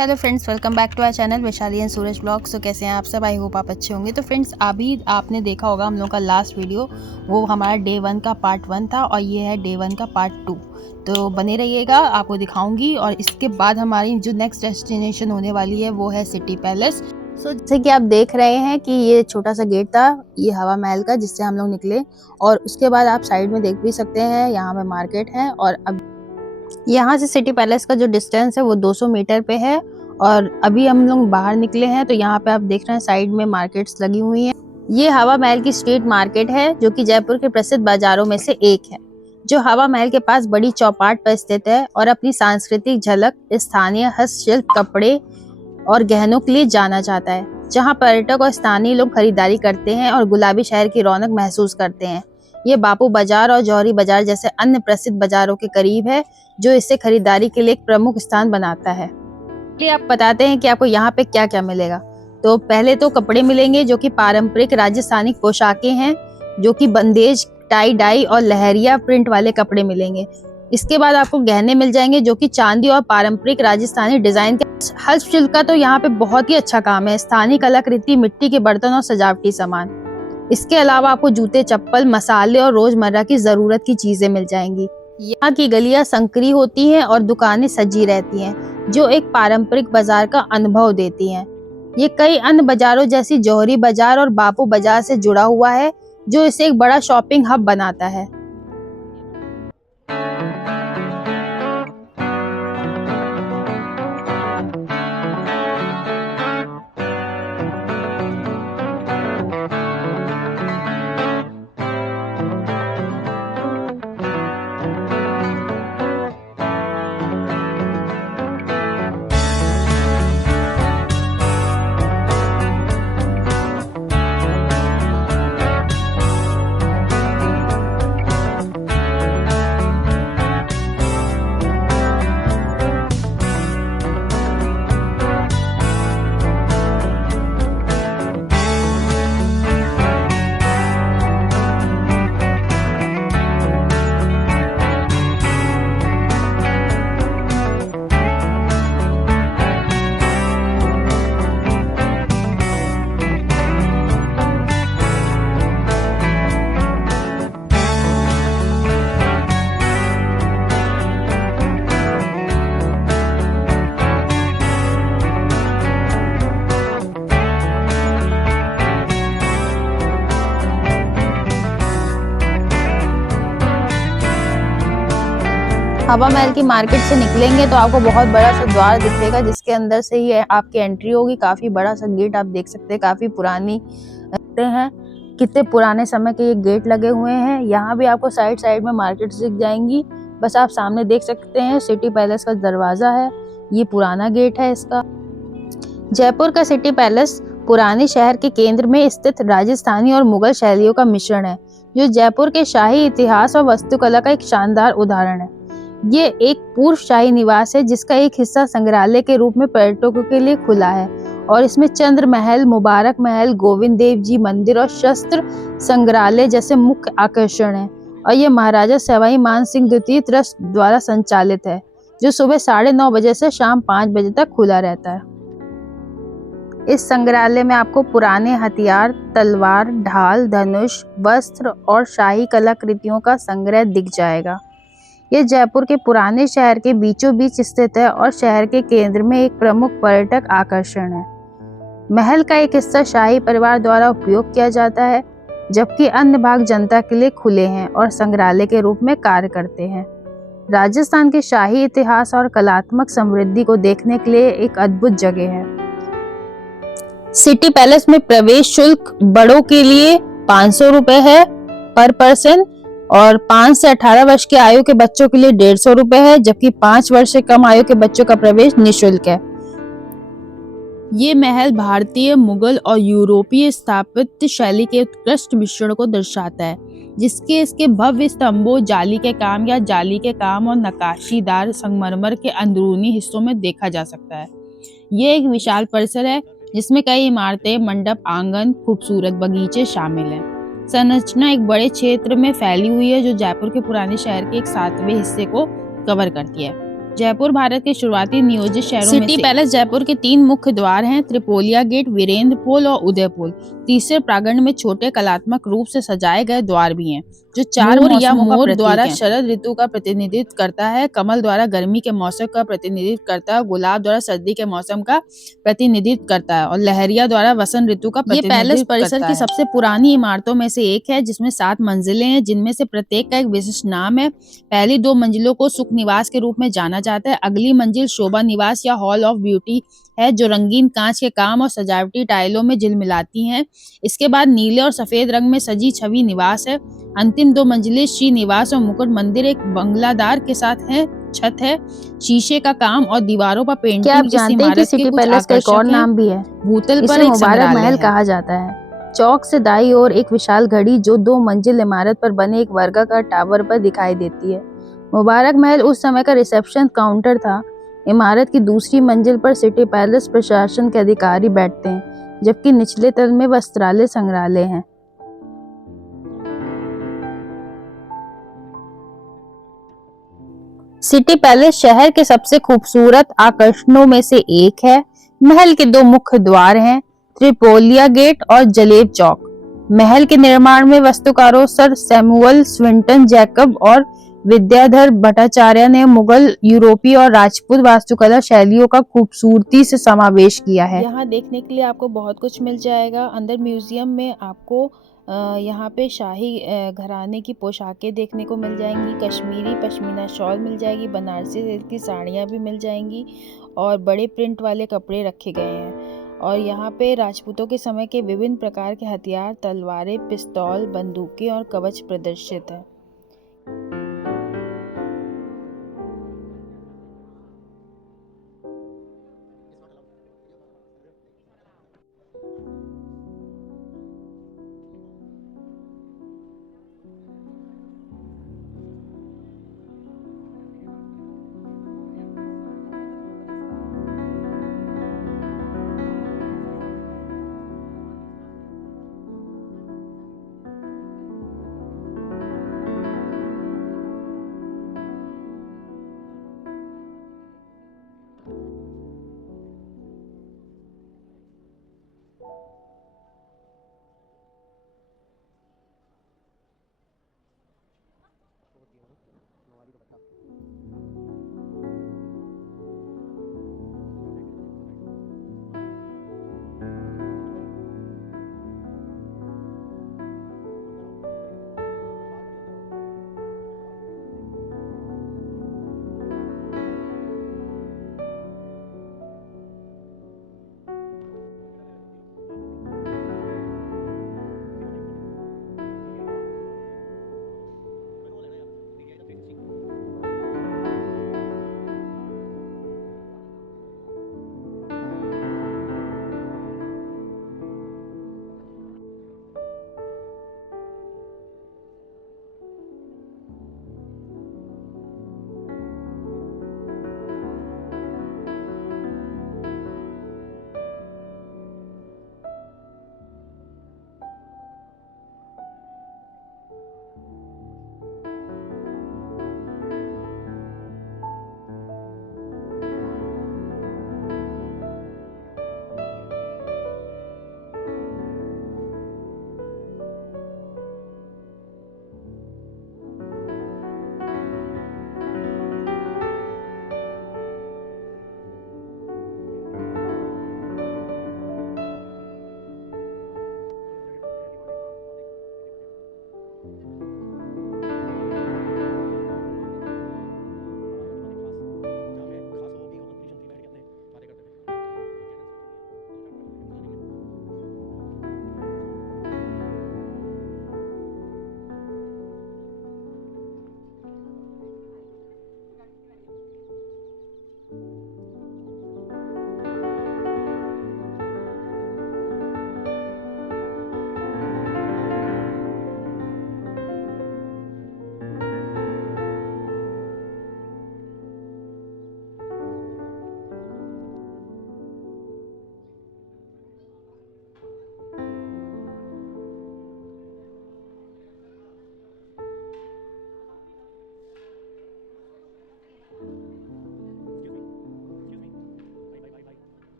Hello friends, welcome back to our channel Vaishali and Suraj vlogs. तो कैसे हैं आप सब? आई होप आप अच्छे होंगे। तो फ्रेंड्स, अभी आपने देखा होगा हम लोग का लास्ट वीडियो, वो हमारा डे 1 का पार्ट 1 था और ये है डे 1 का पार्ट 2। तो बने रहिएगा, आपको दिखाऊंगी। और इसके बाद हमारी जो नेक्स्ट डेस्टिनेशन होने वाली है वो है सिटी पैलेस। जैसे कि आप देख रहे हैं कि ये छोटा सा गेट था, ये हवा महल का, जिससे हम लोग निकले। और उसके बाद आप साइड में देख भी सकते हैं, यहाँ पे मार्केट है। और अब यहाँ से सिटी पैलेस का जो डिस्टेंस है वो 200 मीटर पे है। और अभी हम लोग बाहर निकले हैं, तो यहाँ पे आप देख रहे हैं साइड में मार्केट्स लगी हुई हैं। ये हवा महल की स्ट्रीट मार्केट है, जो कि जयपुर के प्रसिद्ध बाजारों में से एक है, जो हवा महल के पास बड़ी चौपाट पर स्थित है और अपनी सांस्कृतिक झलक, स्थानीय हस्तशिल्प, कपड़े और गहनों के लिए जाना जाता है, जहाँ पर्यटक और स्थानीय लोग खरीदारी करते हैं और गुलाबी शहर की रौनक महसूस करते हैं। ये बापू बाजार और जौहरी बाजार जैसे अन्य प्रसिद्ध बाजारों के करीब है, जो इसे खरीदारी के लिए एक प्रमुख स्थान बनाता है। चलिए आप बताते हैं कि आपको यहाँ पे क्या क्या मिलेगा। तो पहले तो कपड़े मिलेंगे, जो कि पारंपरिक राजस्थानी पोशाकें हैं, जो कि बंदेज, टाई डाई और लहरिया प्रिंट वाले कपड़े मिलेंगे। इसके बाद आपको गहने मिल जाएंगे, जो कि चांदी और पारंपरिक राजस्थानी डिजाइन के। हस्तशिल्प का तो यहाँ पे बहुत ही अच्छा काम है, स्थानीय कलाकृति, मिट्टी के बर्तन और सजावटी सामान। इसके अलावा आपको जूते, चप्पल, मसाले और रोजमर्रा की जरूरत की चीजें मिल जाएंगी। यहाँ की गलियां संकरी होती हैं और दुकानें सजी रहती हैं, जो एक पारंपरिक बाजार का अनुभव देती हैं। ये कई अन्य बाजारों जैसी जौहरी बाजार और बापू बाजार से जुड़ा हुआ है, जो इसे एक बड़ा शॉपिंग हब बनाता है। हवा महल की मार्केट से निकलेंगे तो आपको बहुत बड़ा सा द्वार दिखेगा, जिसके अंदर से ही आपकी एंट्री होगी। काफी बड़ा सा गेट आप देख सकते हैं, काफी पुरानी हैं, कितने पुराने समय के ये गेट लगे हुए हैं। यहाँ भी आपको साइड साइड में मार्केट दिख जाएंगी। बस आप सामने देख सकते हैं सिटी पैलेस का दरवाजा है, ये पुराना गेट है इसका। जयपुर का सिटी पैलेस पुराने शहर के केंद्र में स्थित राजस्थानी और मुगल शैलियों का मिश्रण है, जो जयपुर के शाही इतिहास और वास्तुकला का एक शानदार उदाहरण है। ये एक पूर्व शाही निवास है, जिसका एक हिस्सा संग्रहालय के रूप में पर्यटकों के लिए खुला है। और इसमें चंद्र महल, मुबारक महल, गोविंद देव जी मंदिर और शस्त्र संग्रहालय जैसे मुख्य आकर्षण हैं। और ये महाराजा सवाई मान सिंह द्वितीय ट्रस्ट द्वारा संचालित है, जो सुबह 9:30 बजे से शाम 5 बजे तक खुला रहता है। इस संग्रहालय में आपको पुराने हथियार, तलवार, ढाल, धनुष, वस्त्र और शाही कलाकृतियों का संग्रह दिख जाएगा। ये जयपुर के पुराने शहर के बीचों बीच स्थित है और शहर के केंद्र में एक प्रमुख पर्यटक आकर्षण है। महल का एक हिस्सा शाही परिवार द्वारा उपयोग किया जाता है, जबकि अन्य भाग जनता के लिए खुले हैं और संग्रहालय के रूप में कार्य करते हैं। राजस्थान के शाही इतिहास और कलात्मक समृद्धि को देखने के लिए एक अद्भुत जगह है। सिटी पैलेस में प्रवेश शुल्क बड़ों के लिए 500 रुपए है पर पर्सन, और 5 से 18 वर्ष की आयु के बच्चों के लिए 150 रुपए है, जबकि 5 वर्ष से कम आयु के बच्चों का प्रवेश निःशुल्क है। ये महल भारतीय, मुगल और यूरोपीय स्थापत्य शैली के उत्कृष्ट मिश्रण को दर्शाता है, जिसके इसके भव्य स्तंभों, जाली के काम और नक्काशीदार संगमरमर के अंदरूनी हिस्सों में देखा जा सकता है। ये एक विशाल परिसर है, जिसमें कई इमारतें, मंडप, आंगन, खूबसूरत बगीचे शामिल हैं। संरचना एक बड़े क्षेत्र में फैली हुई है, जो जयपुर के पुराने शहर के एक 7वें हिस्से को कवर करती है। जयपुर भारत के शुरुआती नियोजित शहरों में से सिटी पैलेस जयपुर के 3 मुख्य द्वार हैं, त्रिपोलिया गेट, वीरेंद्र पोल और उदयपुर। तीसरे प्रांगण में छोटे कलात्मक रूप से सजाए गए द्वार भी हैं, जो 4 मोर द्वारा शरद ऋतु का प्रतिनिधित्व करता है, कमल द्वारा गर्मी के मौसम का प्रतिनिधित्व करता है, गुलाब द्वारा सर्दी के मौसम का प्रतिनिधित्व करता है और लहरिया द्वारा वसंत ऋतु का प्रतिनिधित्व करता है। ये पैलेस परिसर की सबसे पुरानी इमारतों में से एक है, जिसमें 7 मंजिलें हैं, जिनमें से प्रत्येक का एक विशिष्ट नाम है। पहली 2 मंजिलों को सुख निवास के रूप में जाना जाता है। अगली मंजिल शोभा निवास या हॉल ऑफ ब्यूटी है, जो रंगीन कांच के काम और सजावटी टाइलों में झिलमिलाती हैं। इसके बाद नीले और सफेद रंग में सजी छवि निवास है। अंतिम 2 मंजिलें श्री निवास और मुकुट मंदिर एक बंगलादार के साथ है। छत है शीशे का काम और दीवारों पर पेंटिंग। क्या आप जानते हैं कि सिटी पैलेस का एक और नाम भी है? भूतल पर एक मुबारक महल कहा जाता है। चौक से दाईं ओर एक विशाल घड़ी जो 2 मंजिल इमारत पर बने एक वर्गाकार टावर पर दिखाई देती है। मुबारक महल उस समय का रिसेप्शन काउंटर था। इमारत की दूसरी मंजिल पर सिटी पैलेस प्रशासन के अधिकारी बैठते हैं, जबकि निचले तल में वस्त्रालय संग्रहालय है। सिटी पैलेस शहर के सबसे खूबसूरत आकर्षणों में से एक है। महल के 2 मुख्य द्वार हैं, त्रिपोलिया गेट और जलेब चौक। महल के निर्माण में वास्तुकारों सर सैमुअल स्विंटन जैकब और विद्याधर भट्टाचार्य ने मुगल, यूरोपीय और राजपूत वास्तुकला शैलियों का खूबसूरती से समावेश किया है। यहाँ देखने के लिए आपको बहुत कुछ मिल जाएगा। अंदर म्यूजियम में आपको यहाँ पे शाही घराने की पोशाकें देखने को मिल जाएंगी, कश्मीरी पश्मीना शॉल मिल जाएगी, बनारसी सिल्क की साड़ियाँ भी मिल जाएंगी और बड़े प्रिंट वाले कपड़े रखे गए हैं। और यहाँ पे राजपूतों के समय के विभिन्न प्रकार के हथियार, तलवारें, पिस्तौल, बंदूकें और कवच प्रदर्शित है।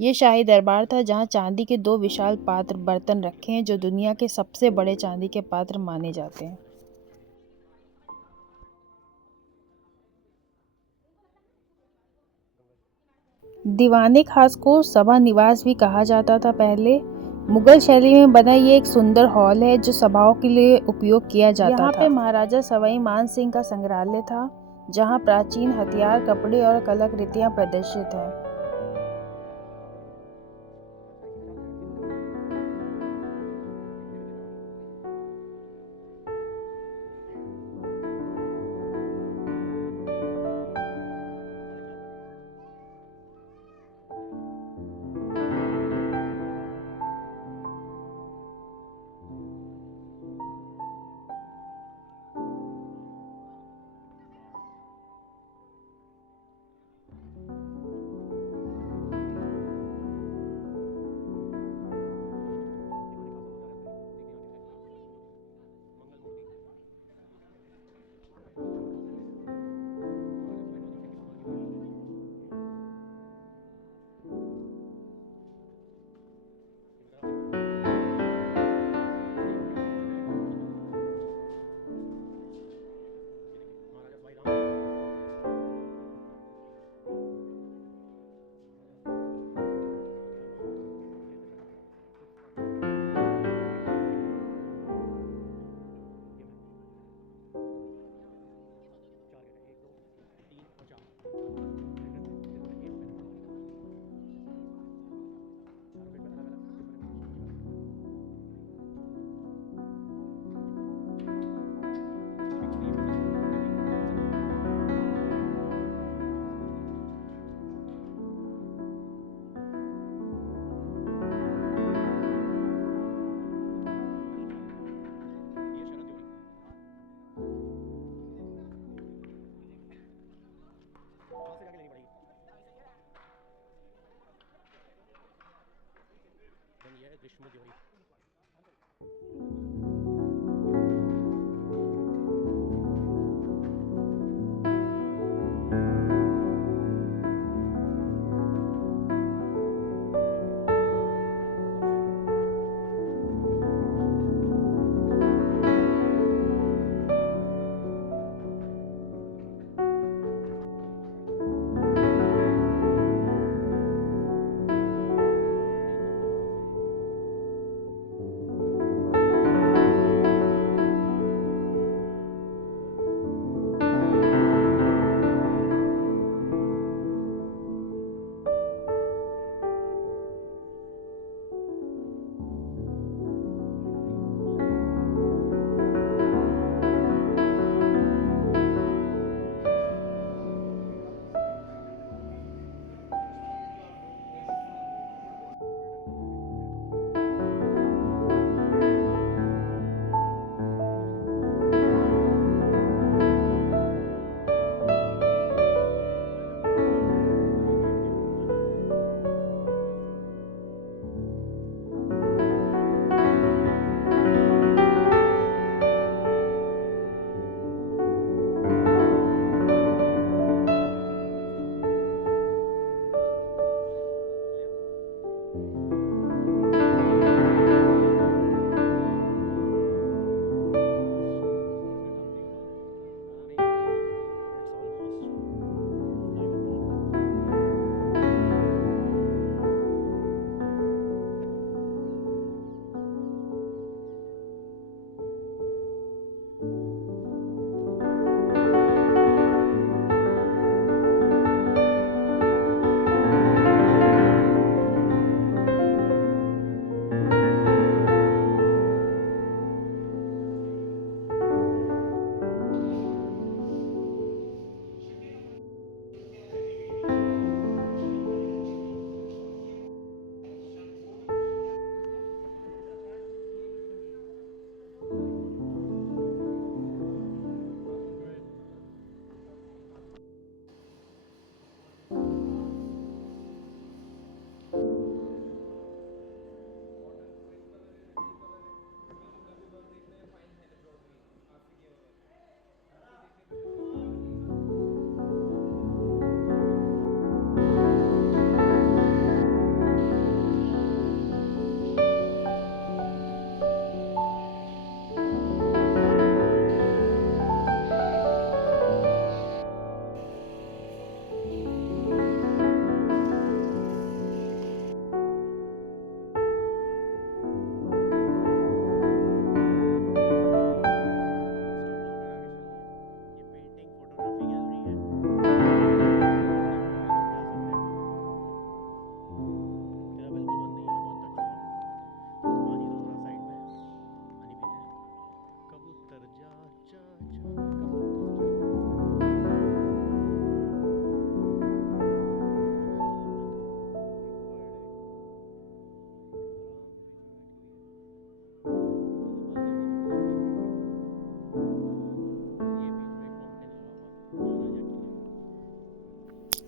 ये शाही दरबार था जहाँ चांदी के 2 विशाल पात्र बर्तन रखे हैं जो दुनिया के सबसे बड़े चांदी के पात्र माने जाते हैं। दीवाने खास को सभा निवास भी कहा जाता था पहले। मुगल शैली में बना ये एक सुंदर हॉल है जो सभाओं के लिए उपयोग किया जाता था। यहाँ पे महाराजा सवाई मान सिंह का संग्रहालय था जहाँ प्राचीन हथियार, कपड़े और कलाकृतियाँ प्रदर्शित हैं।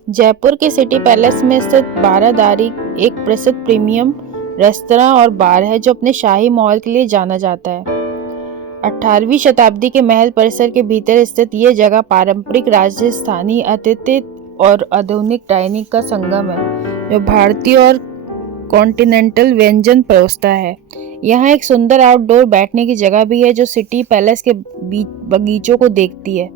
जयपुर के सिटी पैलेस में स्थित बारादारी एक प्रसिद्ध प्रीमियम रेस्तरां और बार है जो अपने शाही माहौल के लिए जाना जाता है। 18वीं शताब्दी के महल परिसर के भीतर स्थित ये जगह पारंपरिक राजस्थानी आतिथ्य और आधुनिक डाइनिंग का संगम है, जो भारतीय और कॉन्टिनेंटल व्यंजन परोसता है। यहाँ एक सुंदर आउटडोर बैठने की जगह भी है जो सिटी पैलेस के बगीचों को देखती है।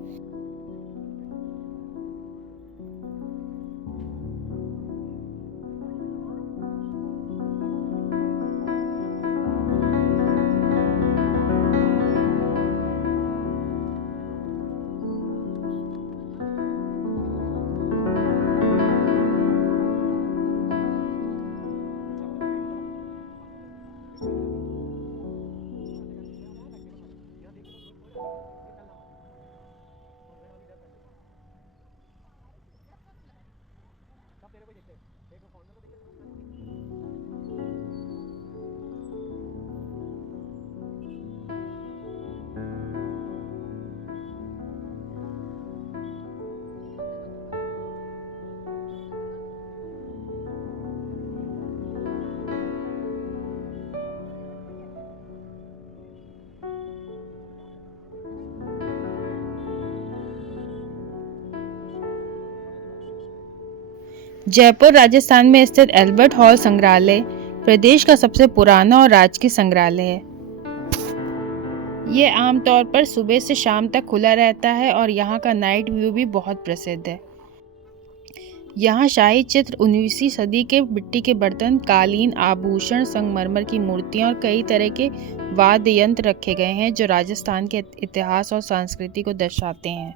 जयपुर राजस्थान में स्थित एल्बर्ट हॉल संग्रहालय प्रदेश का सबसे पुराना और राजकीय संग्रहालय है। ये आमतौर पर सुबह से शाम तक खुला रहता है और यहाँ का नाइट व्यू भी बहुत प्रसिद्ध है। यहाँ शाही चित्र, 19वीं सदी के मिट्टी के बर्तन, कालीन, आभूषण, संगमरमर की मूर्तियाँ और कई तरह के वाद्य यंत्र रखे गए हैं जो राजस्थान के इतिहास और संस्कृति को दर्शाते हैं।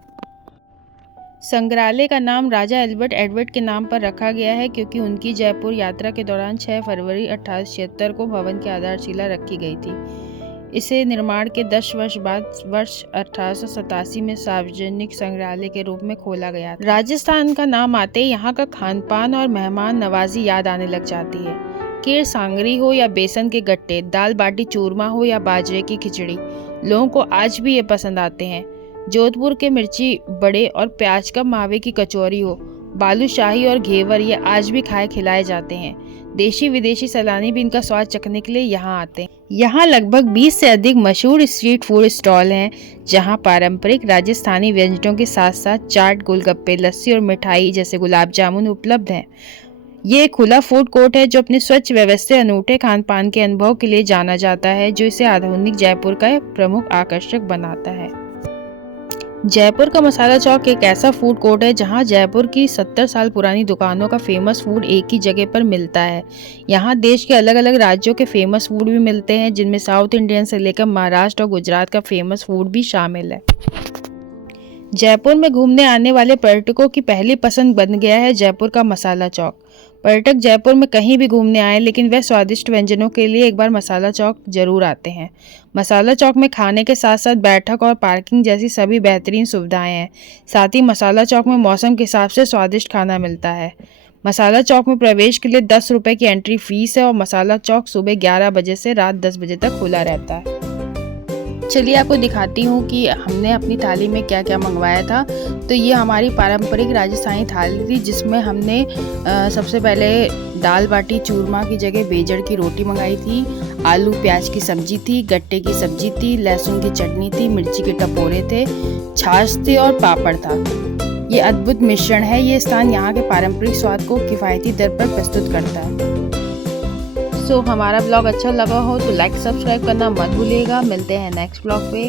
संग्रहालय का नाम राजा एल्बर्ट एडवर्ड के नाम पर रखा गया है क्योंकि उनकी जयपुर यात्रा के दौरान 6 फरवरी 1876 को भवन की आधारशिला रखी गई थी। इसे निर्माण के 10 वर्ष बाद वर्ष 1887 में सार्वजनिक संग्रहालय के रूप में खोला गया। राजस्थान का नाम आते ही यहाँ का खान पान और मेहमान नवाजी याद आने लग जाती है। खीर सांगरी हो या बेसन के गट्टे, दाल बाटी चूरमा हो या बाजरे की खिचड़ी, लोगों को आज भी ये पसंद आते हैं। जोधपुर के मिर्ची बड़े और प्याज का मावे की कचौरी हो, बालूशाही और घेवर, ये आज भी खाए खिलाए जाते हैं। देशी विदेशी सैलानी भी इनका स्वाद चखने के लिए यहाँ आते हैं। यहाँ लगभग 20 से अधिक मशहूर स्ट्रीट फूड स्टॉल हैं, जहाँ पारंपरिक राजस्थानी व्यंजनों के साथ साथ चाट, गोलगप्पे, लस्सी और मिठाई जैसे गुलाब जामुन उपलब्ध हैं। ये एक खुला फूड कोर्ट है जो अपने स्वच्छ व्यवस्थित अनूठे खान पान के अनुभव के लिए जाना जाता है, जो इसे आधुनिक जयपुर का प्रमुख आकर्षक बनाता है। जयपुर का मसाला चौक एक ऐसा फूड कोर्ट है जहां जयपुर की 70 साल पुरानी दुकानों का फेमस फूड एक ही जगह पर मिलता है। यहां देश के अलग अलग राज्यों के फेमस फूड भी मिलते हैं, जिनमें साउथ इंडियन से लेकर महाराष्ट्र और गुजरात का फेमस फूड भी शामिल है। जयपुर में घूमने आने वाले पर्यटकों की पहली पसंद बन गया है जयपुर का मसाला चौक। पर्यटक जयपुर में कहीं भी घूमने आए लेकिन वह स्वादिष्ट व्यंजनों के लिए एक बार मसाला चौक जरूर आते हैं। मसाला चौक में खाने के साथ साथ बैठक और पार्किंग जैसी सभी बेहतरीन सुविधाएं हैं। साथ ही मसाला चौक में मौसम के हिसाब से स्वादिष्ट खाना मिलता है। मसाला चौक में प्रवेश के लिए 10 रुपये की एंट्री फीस है और मसाला चौक सुबह 11 बजे से रात 10 बजे तक खुला रहता है। चलिए आपको दिखाती हूँ कि हमने अपनी थाली में क्या क्या मंगवाया था। तो ये हमारी पारंपरिक राजस्थानी थाली थी, जिसमें हमने सबसे पहले दाल बाटी चूरमा की जगह बेजड़ की रोटी मंगाई थी, आलू प्याज की सब्जी थी, गट्टे की सब्जी थी, लहसुन की चटनी थी, मिर्ची के टपोरे थे, छाछ थे और पापड़ था। ये अद्भुत मिश्रण है। ये स्थान यहाँ के पारंपरिक स्वाद को किफ़ायती दर पर प्रस्तुत करता है। हमारा ब्लॉग अच्छा लगा हो तो लाइक सब्सक्राइब करना मत भूलिएगा। मिलते हैं नेक्स्ट ब्लॉग पे।